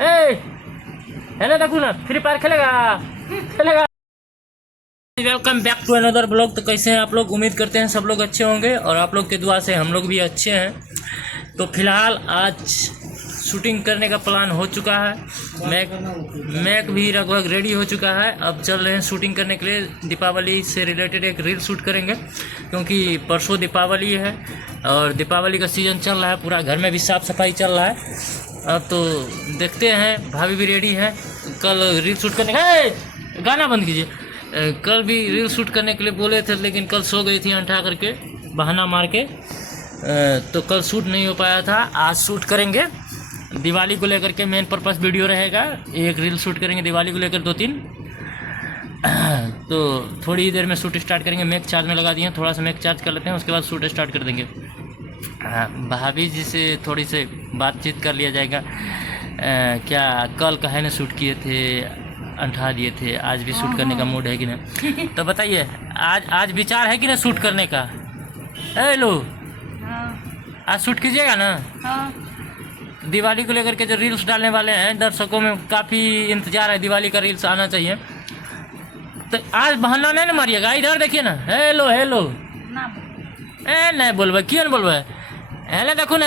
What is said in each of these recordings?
है ना, देखो ना फ्री फायर खेलेगा। Welcome back to another blog. तो कैसे हैं आप लोग? उम्मीद करते हैं सब लोग अच्छे होंगे और आप लोग के दुआ से हम लोग भी अच्छे हैं। तो फिलहाल आज शूटिंग करने का प्लान हो चुका है। मैक भी लगभग रेडी हो चुका है। अब चल रहे हैं शूटिंग करने के लिए। दीपावली से रिलेटेड एक रील शूट करेंगे क्योंकि परसों दीपावली है और दीपावली का सीज़न चल रहा है। पूरा घर में भी साफ़ सफाई चल रहा है। अब तो देखते हैं, भाभी भी रेडी है। कल रील शूट करने का गाना बंद कीजिए। कल भी रील शूट करने के लिए बोले थे, लेकिन कल सो गई थी अंठा करके, बहाना मार के। तो कल शूट नहीं हो पाया था। आज शूट करेंगे दिवाली को लेकर के। मेन पर्पस वीडियो रहेगा, एक रील शूट करेंगे दिवाली को लेकर 2-3। तो थोड़ी ही देर में शूट स्टार्ट करेंगे। मैक चार्ज में लगा दिए, थोड़ा सा मैक चार्ज कर लेते हैं, उसके बाद शूट स्टार्ट कर देंगे। भाभी जी से थोड़ी सी बातचीत कर लिया जाएगा। क्या कल का है ना शूट किए थे, अंठा दिए थे, आज भी शूट करने का मूड है कि ना? तो बताइए, आज विचार है कि ना शूट करने का? हेलो, आज शूट कीजिएगा ना? दिवाली को लेकर के जो रील्स डालने वाले हैं, दर्शकों में काफ़ी इंतजार है, दिवाली का रील्स आना चाहिए। तो आज बहाना नहीं ना मारिएगा। इधर देखिए ना, हेलो हेलो नहीं बोलबे, क्यों नहीं बोलबे? हेलो देखो ना,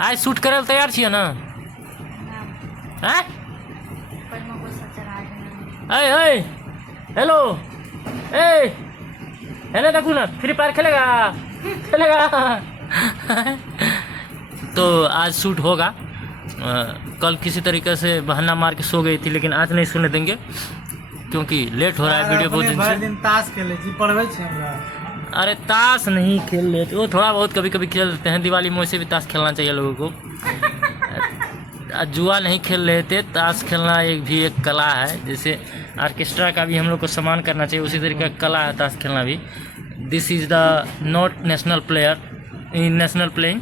आज शूट करे तैयार छिए ना? हेलो हेलो देखो ना, फ्री फायर खेलेगा। तो आज शूट होगा। कल किसी तरीके से बहाना मार के सो गई थी, लेकिन आज नहीं सोने देंगे क्योंकि लेट हो रहा है। वीडियो बहुत दिन ताश खेले छी, पढ़वे छी। अरे ताश नहीं खेल लेते, वो थोड़ा बहुत कभी कभी खेल लेते हैं। दिवाली में वैसे भी ताश खेलना चाहिए लोगों को। जुआ नहीं खेल लेते, ताश खेलना एक कला है। जैसे ऑर्केस्ट्रा का भी हम लोग को सम्मान करना चाहिए, उसी तरीके का कला है ताश खेलना भी। This is the not national player in national playing.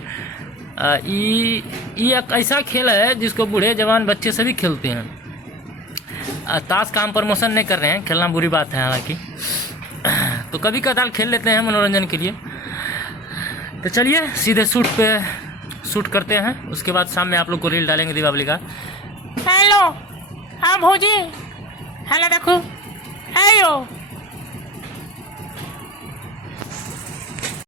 ये एक ऐसा खेल है जिसको बूढ़े जवान बच्चे सभी खेलते हैं। ताश का हम प्रमोशन नहीं कर रहे हैं, खेलना बुरी बात है हालांकि। तो कभी कदार खेल लेते हैं मनोरंजन के लिए। तो चलिए सीधे शूट करते हैं, उसके बाद शाम में आप लोग को रील डालेंगे दीपावली का। हेलो, हाँ भौजी, हेलो देखो, हेलो